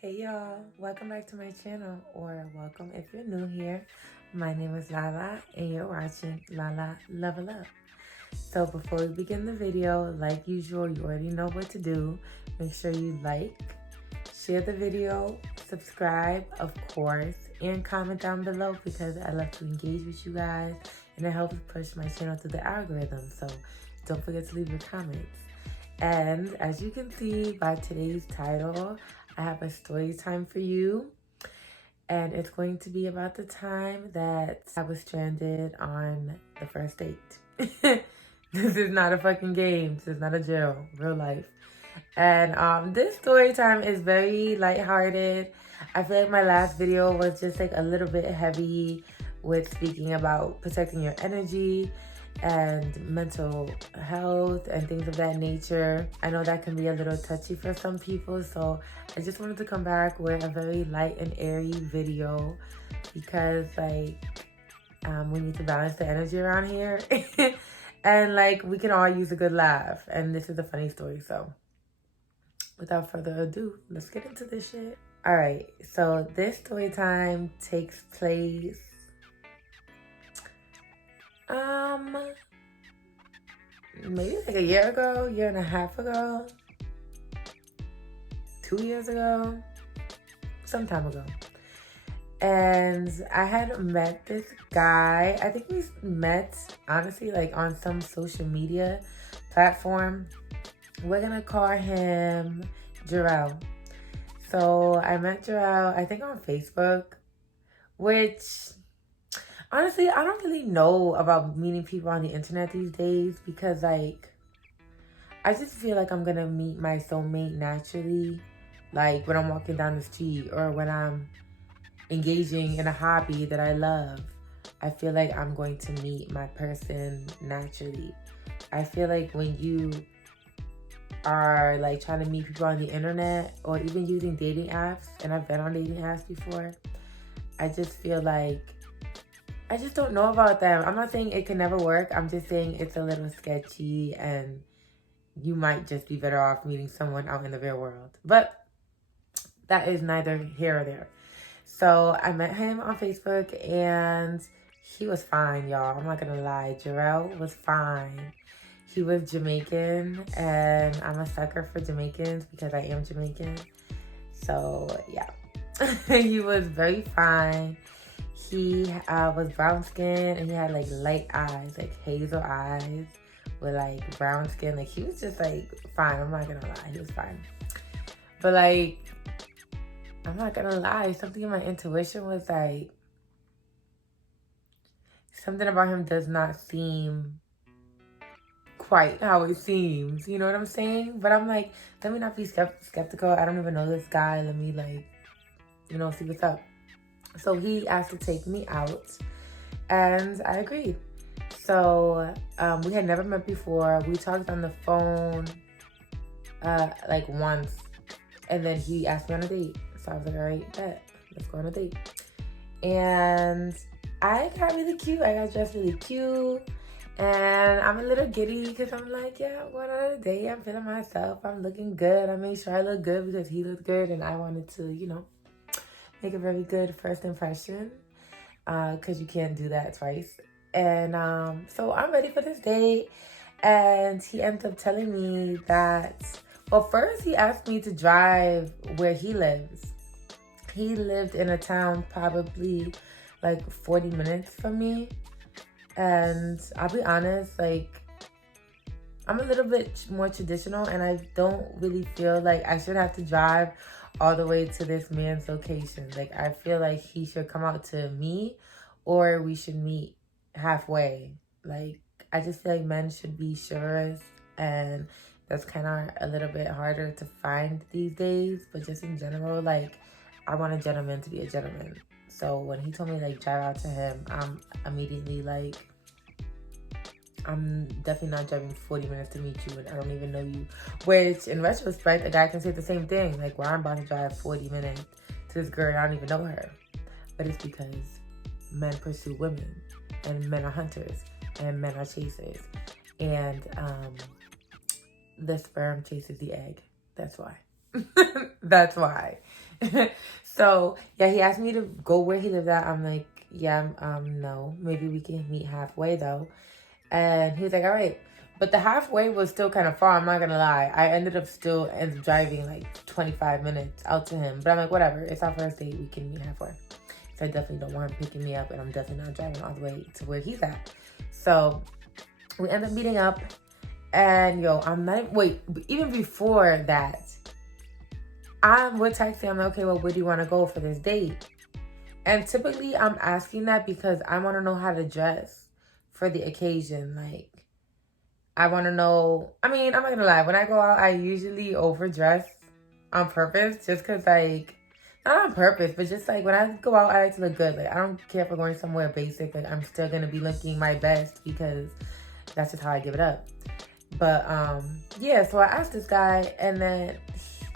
Hey y'all, welcome back to my channel, or welcome if you're new here. My name is Lala and you're watching Lala Level Up. So before we begin the video, like usual, you already know what to do. Make sure you like, share the video, subscribe, of course, and comment down below because I love to engage with you guys and it helps push my channel through the algorithm. So don't forget to leave your comments. And as you can see by today's title, I have a story time for you. And it's going to be about the time that I was stranded on the first date. This is not a fucking game. This is not a jail. Real life. And this story time is very lighthearted. I feel like my last video was just like a little bit heavy with speaking about protecting your energy and mental health and things of that nature. I know that can be a little touchy for some people, so I just wanted to come back with a very light and airy video because we need to balance the energy around here. And we can all use a good laugh, and this is a funny story. So without further ado, let's get into this shit. All right, so this story time takes place maybe like a year ago, year and a half ago, 2 years ago, some time ago. And I had met this guy. I think we met, honestly, on some social media platform. We're gonna call him Jarrell. So I met Jarrell, I think on Facebook, which honestly, I don't really know about meeting people on the internet these days because I just feel like I'm gonna meet my soulmate naturally, when I'm walking down the street or when I'm engaging in a hobby that I love. I feel like I'm going to meet my person naturally. I feel like when you are trying to meet people on the internet or even using dating apps, and I've been on dating apps before, I just feel like I just don't know about them. I'm not saying it can never work. I'm just saying it's a little sketchy and you might just be better off meeting someone out in the real world. But that is neither here or there. So I met him on Facebook and he was fine, y'all. I'm not gonna lie. Jarrell was fine. He was Jamaican and I'm a sucker for Jamaicans because I am Jamaican. So yeah, he was very fine. He was brown skin and he had light eyes, hazel eyes with brown skin. He was just fine. I'm not gonna lie, he was fine. But I'm not gonna lie, something in my intuition was something about him does not seem quite how it seems. You know what I'm saying? But I'm let me not be skeptical. I don't even know this guy. Let me see what's up. So he asked to take me out and I agreed. So we had never met before. We talked on the phone once and then he asked me on a date. So I was all right, bet, let's go on a date. And I got really cute. I got dressed really cute. And I'm a little giddy because I'm yeah, I'm going on a date. I'm feeling myself. I'm looking good. I made sure I look good because he looked good and I wanted to, make a very good first impression because you can't do that twice. And so I'm ready for this date. And he ends up telling me that, well, first he asked me to drive where he lives. He lived in a town probably 40 minutes from me. And I'll be honest, I'm a little bit more traditional and I don't really feel like I should have to drive all the way to this man's location. I feel like he should come out to me or we should meet halfway. I just feel like men should be chivalrous and that's kind of a little bit harder to find these days. But just in general, I want a gentleman to be a gentleman. So when he told me drive out to him, I'm immediately I'm definitely not driving 40 minutes to meet you and I don't even know you. Which, in retrospect, a guy can say the same thing. Well, I'm about to drive 40 minutes to this girl and I don't even know her. But it's because men pursue women and men are hunters and men are chasers. And the sperm chases the egg. That's why. That's why. So yeah, he asked me to go where he lives at. I'm like, yeah, no, maybe we can meet halfway though. And he was like, all right. But the halfway was still kind of far, I'm not gonna lie. I ended up driving like 25 minutes out to him. But I'm like, whatever, it's our first date, we can meet halfway. So I definitely don't want him picking me up, and I'm definitely not driving all the way to where he's at. So we end up meeting up, and even before that, we're texting, I'm like, okay, well, where do you want to go for this date? And typically I'm asking that because I want to know how to dress for the occasion. Like, I want to know, I mean, I'm not going to lie. When I go out, I usually overdress on purpose just because, like, not on purpose, but just, like, when I go out, I like to look good. Like, I don't care if we're going somewhere basic. Like, I'm still going to be looking my best because that's just how I give it up. But, yeah, so I asked this guy, and then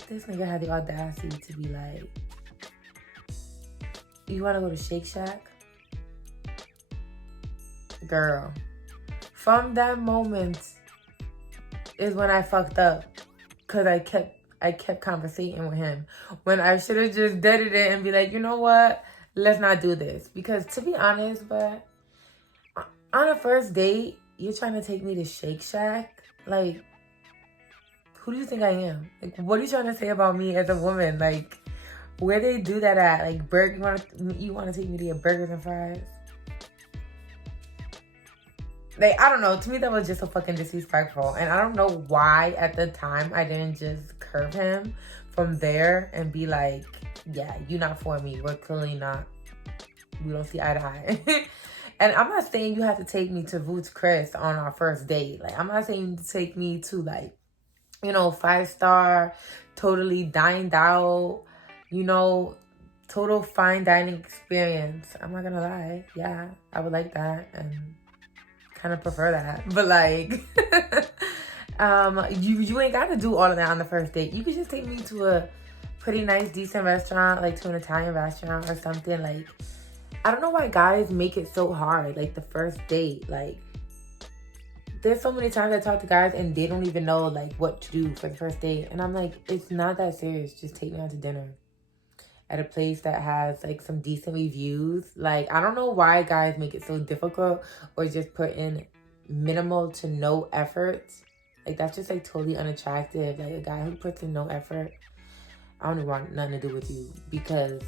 this nigga had the audacity to be like, you want to go to Shake Shack? Girl. From that moment is when I fucked up. Because I kept conversating with him. When I should have just deaded it and be like, you know what? Let's not do this. Because to be honest, but on a first date, you're trying to take me to Shake Shack? Like, who do you think I am? Like, what are you trying to say about me as a woman? Like, where they do that at? Like, you want to take me to get burgers and fries? Like, I don't know. To me, that was just so fucking disrespectful. And I don't know why at the time I didn't just curve him from there and be like, yeah, you're not for me. We're clearly not. We don't see eye to eye. And I'm not saying you have to take me to Roots Chris on our first date. Like, I'm not saying you to take me to, like, 5-star, totally dined out, total fine dining experience. I'm not gonna lie. Yeah, I would like that and kind of prefer that. But, like, you ain't got to do all of that on the first date. You could just take me to a pretty nice, decent restaurant, like to an Italian restaurant or something. Like, I don't know why guys make it so hard, like, the first date. Like, there's so many times I talk to guys and they don't even know, like, what to do for the first date. And I'm like, it's not that serious. Just take me out to dinner at a place that has, like, some decent reviews. Like, I don't know why guys make it so difficult or just put in minimal to no effort. Like, that's just, like, totally unattractive. Like, a guy who puts in no effort, I don't want nothing to do with you, because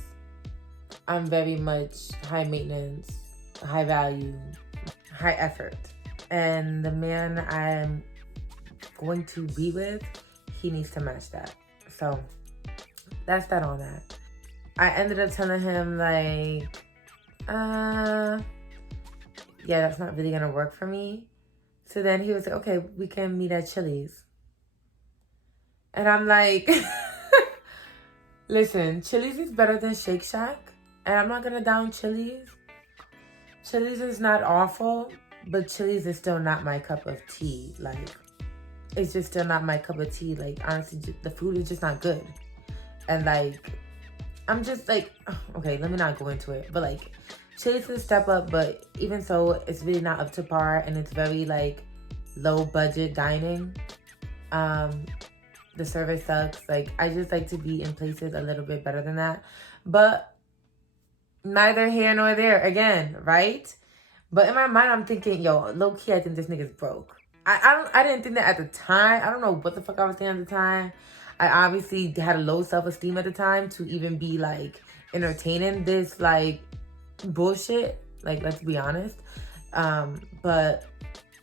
I'm very much high maintenance, high value, high effort. And the man I'm going to be with, he needs to match that. So that's that on that. I ended up telling him, like, yeah, that's not really gonna work for me. So then he was like, okay, we can meet at Chili's. And I'm like, listen, Chili's is better than Shake Shack. And I'm not gonna down Chili's. Chili's is not awful, but Chili's is still not my cup of tea. Like, it's just still not my cup of tea. Like, honestly, the food is just not good. And, like, I'm just, like, okay, let me not go into it. But, like, Chili's is a step up, but even so, it's really not up to par. And it's very, like, low-budget dining. The service sucks. Like, I just like to be in places a little bit better than that. But neither here nor there, again, right? But in my mind, I'm thinking, yo, low-key, I think this nigga's broke. I didn't think that at the time. I don't know what the fuck I was thinking at the time. I obviously had a low self-esteem at the time to even be, like, entertaining this, like, bullshit. Like, let's be honest. But,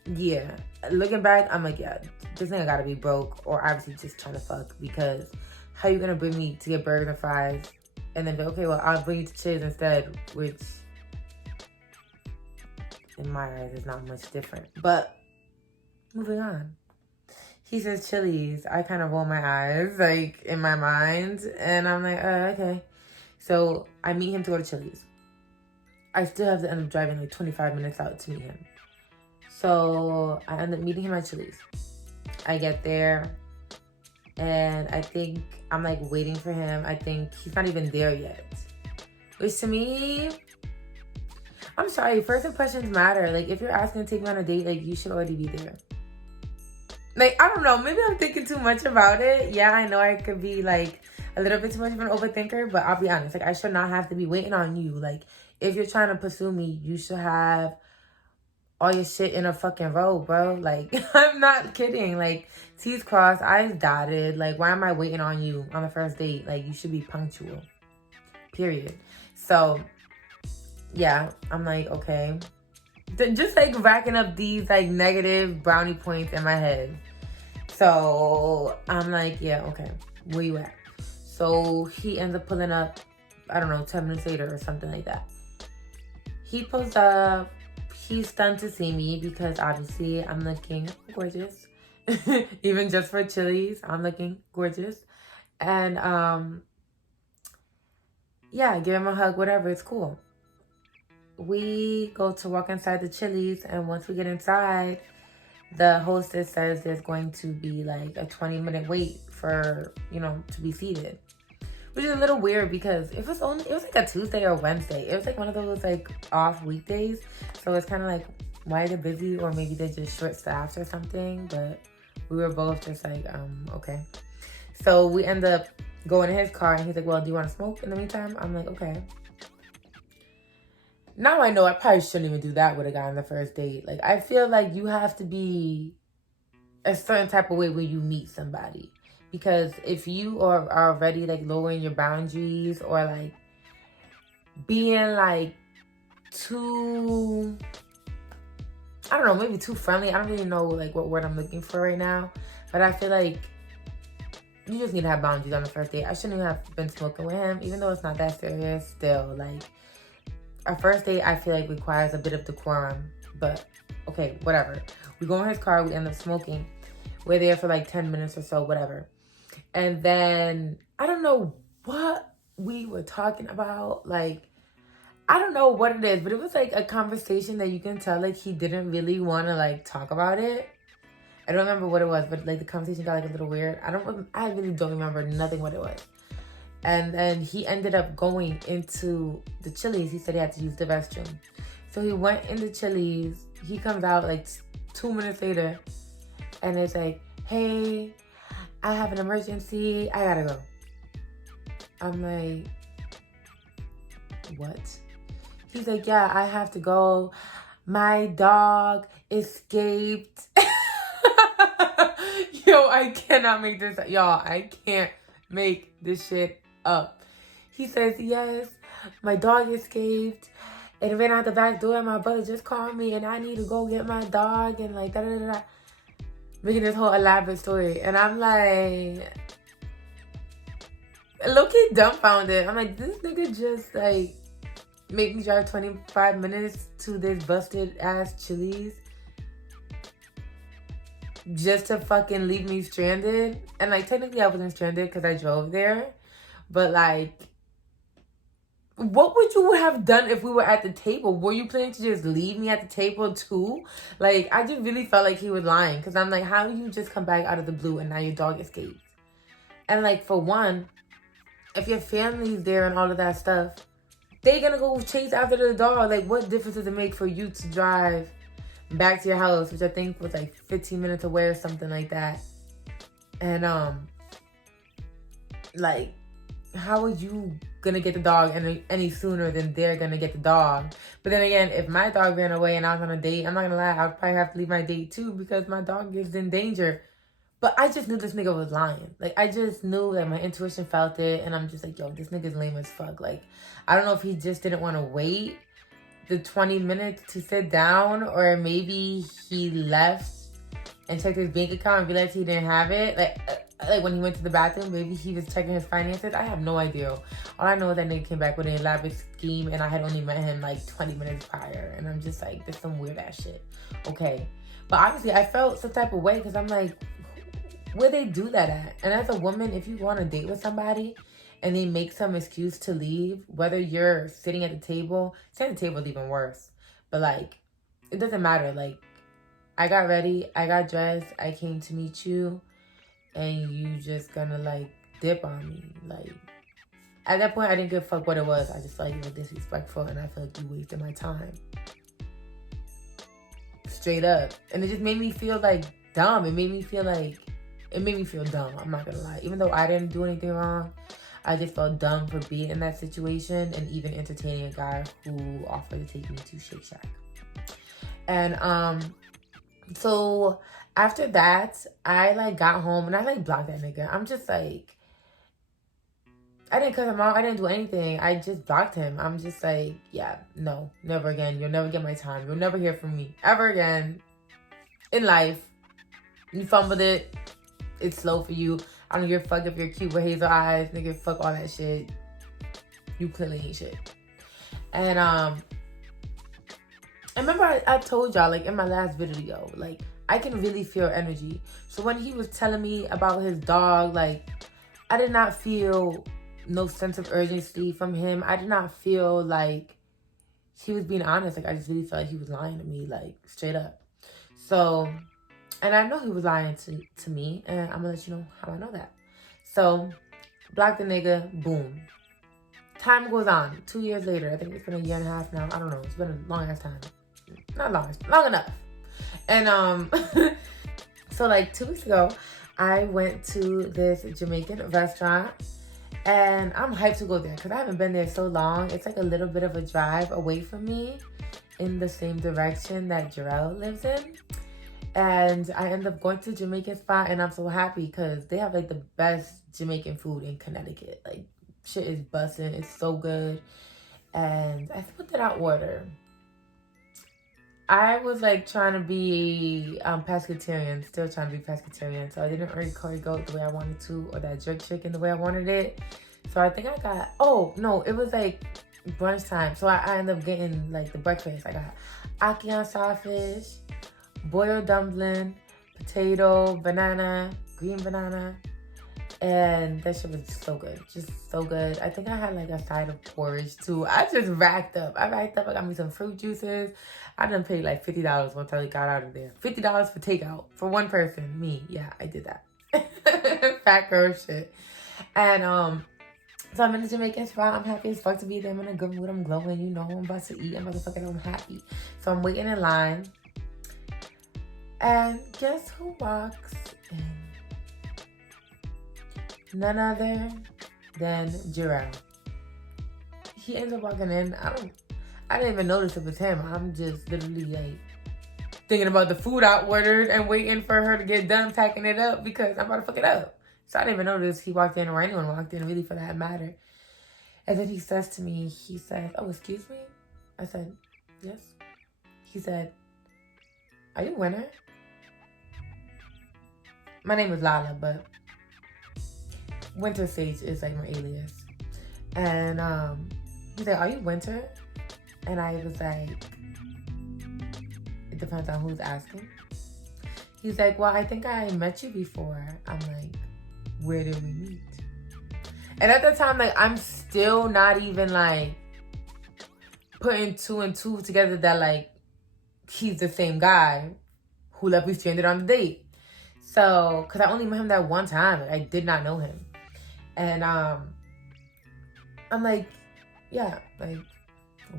yeah. Looking back, I'm like, yeah, this nigga gotta be broke or obviously just trying to fuck, because how you gonna bring me to get burgers and fries and then be, okay, well, I'll bring you to Chili's instead, which in my eyes is not much different. But moving on. He says Chili's. I kind of roll my eyes, like, in my mind. And I'm like, okay. So I meet him to go to Chili's. I still have to end up driving like 25 minutes out to meet him. So I end up meeting him at Chili's. I get there. And I think I'm, like, waiting for him. I think he's not even there yet. Which to me, I'm sorry, first impressions matter. Like, if you're asking to take me on a date, like, you should already be there. Like, I don't know, maybe I'm thinking too much about it. Yeah, I know I could be, like, a little bit too much of an overthinker, but I'll be honest. Like, I should not have to be waiting on you. Like, if you're trying to pursue me, you should have all your shit in a fucking row, bro. Like, I'm not kidding. Like, T's crossed, I's dotted. Like, why am I waiting on you on the first date? Like, you should be punctual. Period. So, yeah, I'm like, okay. Just, like, racking up these, like, negative brownie points in my head. So, I'm like, yeah, okay. Where you at? So, he ends up pulling up, I don't know, 10 minutes later or something like that. He pulls up. He's stunned to see me because, obviously, I'm looking gorgeous. Even just for Chili's, I'm looking gorgeous. And, yeah, give him a hug, whatever. It's cool. We go to walk inside the Chili's, and once we get inside, the hostess says there's going to be like a 20-minute wait for, you know, to be seated. Which is a little weird because it was like a Tuesday or Wednesday. It was like one of those like off weekdays. So it's kind of like, why they're busy, or maybe they're just short-staffed or something. But we were both just like, okay. So we end up going in his car, and he's like, well, do you want to smoke in the meantime? I'm like, okay. Now I know I probably shouldn't even do that with a guy on the first date. Like, I feel like you have to be a certain type of way when you meet somebody. Because if you are already, like, lowering your boundaries or, like, being, like, too, I don't know, maybe too friendly. I don't really know, like, what word I'm looking for right now. But I feel like you just need to have boundaries on the first date. I shouldn't even have been smoking with him, even though it's not that serious. Still, like, our first date, I feel like, requires a bit of decorum. But, okay, whatever. We go in his car. We end up smoking. We're there for, like, 10 minutes or so, whatever. And then, I don't know what we were talking about. Like, I don't know what it is. But it was, like, a conversation that you can tell, like, he didn't really want to, like, talk about it. I don't remember what it was. But, like, the conversation got, like, a little weird. I really don't remember nothing what it was. And then he ended up going into the Chili's. He said he had to use the restroom. So he went in the Chili's. He comes out like 2 minutes later. And it's like, hey, I have an emergency. I gotta go. I'm like, what? He's like, yeah, I have to go. My dog escaped. Yo, I cannot make this. Y'all, I can't make this shit up. He says, yes, my dog escaped and ran out the back door, and my brother just called me and I need to go get my dog, and like da-da-da-da, making this whole elaborate story. And I'm like, low-key dumbfounded. I'm like, this nigga just like make me drive 25 minutes to this busted ass Chili's just to fucking leave me stranded. And like, technically I wasn't stranded because I drove there. But, like, what would you have done if we were at the table? Were you planning to just leave me at the table, too? Like, I just really felt like he was lying. Because I'm like, how do you just come back out of the blue and now your dog escaped? And, like, for one, if your family's there and all of that stuff, they're going to go chase after the dog. Like, what difference does it make for you to drive back to your house, which I think was, like, 15 minutes away or something like that? And, like, how are you gonna get the dog any sooner than they're gonna get the dog? But then again, if my dog ran away and I was on a date, I'm not gonna lie, I'd probably have to leave my date too because my dog is in danger. But I just knew this nigga was lying. Like, I just knew that my intuition felt it, and I'm just like, yo, this nigga's lame as fuck. Like, I don't know if he just didn't want to wait the 20 minutes to sit down, or maybe he left and checked his bank account and realized he didn't have it. Like when he went to the bathroom, maybe he was checking his finances. I have no idea. All I know is that nigga came back with an elaborate scheme, and I had only met him like 20 minutes prior. And I'm just like, this is some weird ass shit. Okay. But obviously, I felt some type of way because I'm like, where they do that at? And as a woman, if you go on a date with somebody and they make some excuse to leave, whether you're sitting at the table is even worse. But like, it doesn't matter. Like, I got ready, I got dressed, I came to meet you, and you just gonna like dip on me. Like, at that point, I didn't give a fuck what it was. I just felt like you were disrespectful, and I felt like you wasted my time. Straight up. And it just made me feel like dumb. It made me feel dumb. I'm not gonna lie. Even though I didn't do anything wrong, I just felt dumb for being in that situation and even entertaining a guy who offered to take me to Shake Shack. And so after that, I like got home and I like blocked that nigga. I'm just like, I didn't cuss him out. I didn't do anything. I just blocked him. I'm just like, yeah, no, never again. You'll never get my time. You'll never hear from me ever again in life. You fumbled it. It's slow for you. I don't give a fuck if you're cute with hazel eyes. Nigga, fuck all that shit. You clearly ain't shit. And I remember I told y'all, like, in my last video, like, I can really feel energy. So when he was telling me about his dog, like, I did not feel no sense of urgency from him. I did not feel like he was being honest. Like, I just really felt like he was lying to me, like, straight up. So, and I know he was lying to me, and I'm gonna let you know how I know that. So, block the nigga, boom. Time goes on. 2 years later, I think it's been a year and a half now. I don't know. It's been a long ass time. Not long, long enough. And so like 2 weeks ago, I went to this Jamaican restaurant, and I'm hyped to go there because I haven't been there so long. It's like a little bit of a drive away from me in the same direction that Jarrell lives in. And I ended up going to a Jamaican spot, and I'm so happy because they have like the best Jamaican food in Connecticut. Like, shit is busting. It's so good. And I put that out order. I was like trying to be pescatarian, still trying to be pescatarian. So I didn't really curry goat the way I wanted to, or that jerk chicken the way I wanted it. So I think I got, oh no, it was like brunch time. So I ended up getting like the breakfast. I got ackee on sawfish, boiled dumpling, potato, banana, green banana. And that shit was so good. Just so good. I think I had like a side of porridge too. I just racked up. I got me some fruit juices. I done paid like $50 once I got out of there. $50 for takeout for one person. Me. Yeah, I did that. Fat girl shit. And so I'm in the Jamaican spot. I'm happy as fuck to be there. I'm in a good mood. I'm glowing. You know, I'm about to eat. I'm about to fuck it. I'm happy. So I'm waiting in line. And guess who walks in? None other than Jarrell. He ends up walking in. I didn't even notice it was him. I'm just literally like thinking about the food I ordered and waiting for her to get done packing it up because I'm about to fuck it up. So I didn't even notice he walked in, or anyone walked in, really, for that matter. And then he says to me, he says, "Oh, excuse me?" I said, "Yes." He said, "Are you Winter?" My name is Lala, but Winter Sage is like my alias. And he's like, "Are you Winter?" And I was like, "It depends on who's asking." He's like, "Well, I think I met you before." I'm like, "Where did we meet?" And at the time, like, I'm still not even like putting two and two together that like he's the same guy who left me stranded on the date. So, cause I only met him that one time. Like, I did not know him. And I'm like, "Yeah, like,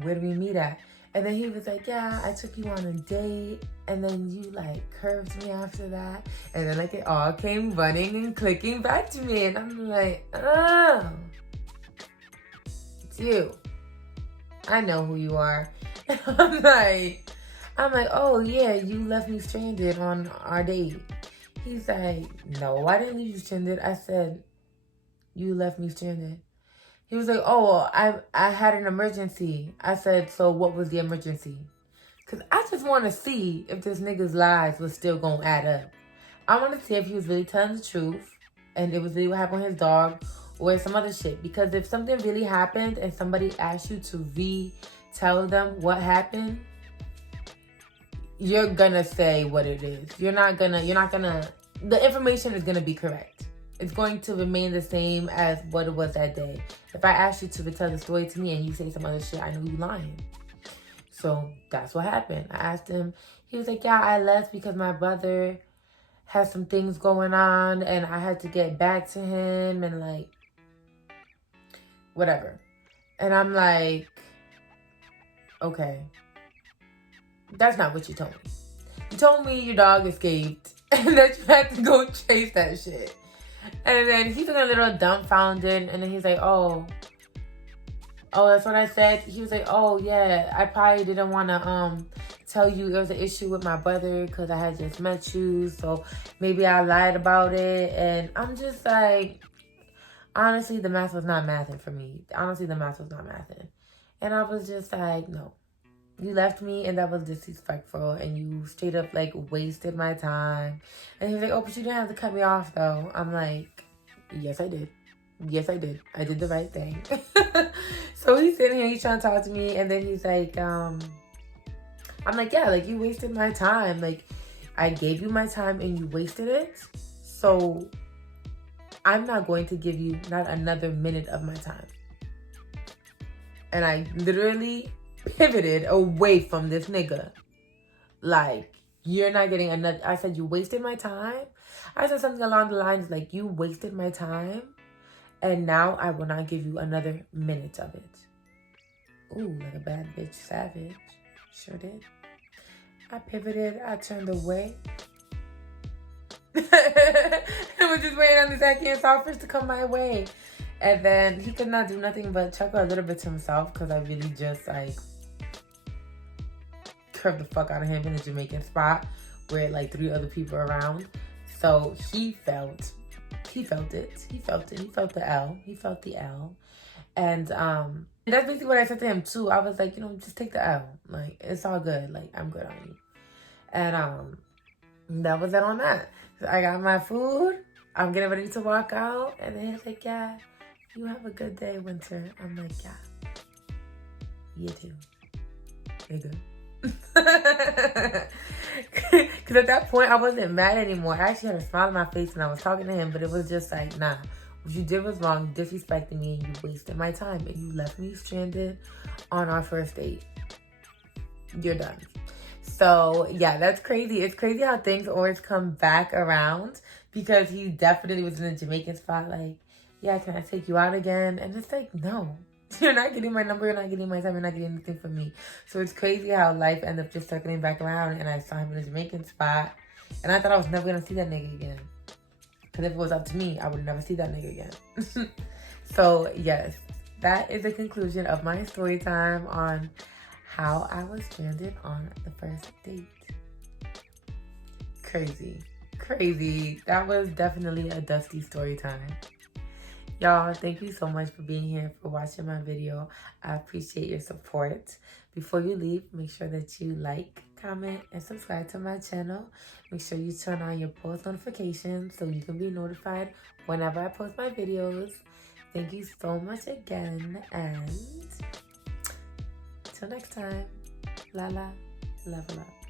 where did we meet at?" And then he was like, "Yeah, I took you on a date, and then you like curved me after that." And then like it all came running and clicking back to me. And I'm like, "Oh, it's you. I know who you are." And I'm like, "Oh yeah, you left me stranded on our date." He's like, "No, I didn't leave you stranded." I said, "You left me stranded." He was like, "Oh, I had an emergency." I said, "So what was the emergency?" Because I just want to see if this nigga's lies was still going to add up. I want to see if he was really telling the truth and it was really what happened with his dog or some other shit. Because if something really happened and somebody asked you to retell them what happened, you're going to say what it is. The information is going to be correct. It's going to remain the same as what it was that day. If I asked you to retell the story to me and you say some other shit, I know you lying. So that's what happened. I asked him. He was like, "Yeah, I left because my brother has some things going on and I had to get back to him and like, whatever." And I'm like, "Okay. That's not what you told me. You told me your dog escaped and that you had to go chase that shit." And then he's looking a little dumbfounded. And then he's like, oh, that's what I said. He was like, oh, yeah, I probably didn't want to tell you there was an issue with my brother because I had just met you. So maybe I lied about it. And I'm just like, honestly, the math was not mathing for me. Honestly, the math was not mathing. And I was just like, no. You left me and that was disrespectful and you straight up like wasted my time. And he was like, oh, but you didn't have to cut me off though. I'm like, yes, I did. Yes, I did. I did the right thing. So he's sitting here, he's trying to talk to me, and then he's like, I'm like, yeah, like you wasted my time. Like I gave you my time and you wasted it. So I'm not going to give you not another minute of my time. And I literally pivoted away from this nigga. Like, you're not getting another. I said, you wasted my time. I said something along the lines like, you wasted my time. And now I will not give you another minute of it. Ooh, like a bad bitch savage. Sure did. I pivoted. I turned away. And was just waiting on this Ackee Saltfish to come my way. And then he could not do nothing but chuckle a little bit to himself because I really just like curved the fuck out of him in the Jamaican spot where like 3 other people are around. So he felt it. He felt the L. He felt the L. And that's basically what I said to him too. I was like, just take the L. Like, it's all good. Like, I'm good on you. And that was it on that. So I got my food. I'm getting ready to walk out. And then he's like, yeah, you have a good day, Winter. I'm like, yeah. You too. Nigga. Because at that point, I wasn't mad anymore. I actually had a smile on my face when I was talking to him. But it was just like, nah. What you did was wrong. You disrespected me. And you wasted my time. And you left me stranded on our first date. You're done. So, yeah, that's crazy. It's crazy how things always come back around. Because he definitely was in the Jamaican spot. Like, yeah, can I take you out again? And it's like, no. You're not getting my number. You're not getting my time. You're not getting anything from me. So it's crazy how life ended up just circling back around. And I saw him in the Jamaican spot. And I thought I was never going to see that nigga again. Because if it was up to me, I would never see that nigga again. So, yes. That is the conclusion of my story time on how I was stranded on the first date. Crazy. That was definitely a dusty story time. Y'all, thank you so much for being here, for watching my video. I appreciate your support. Before you leave, make sure that you like, comment, and subscribe to my channel. Make sure you turn on your post notifications so you can be notified whenever I post my videos. Thank you so much again, and till next time, LALA level up.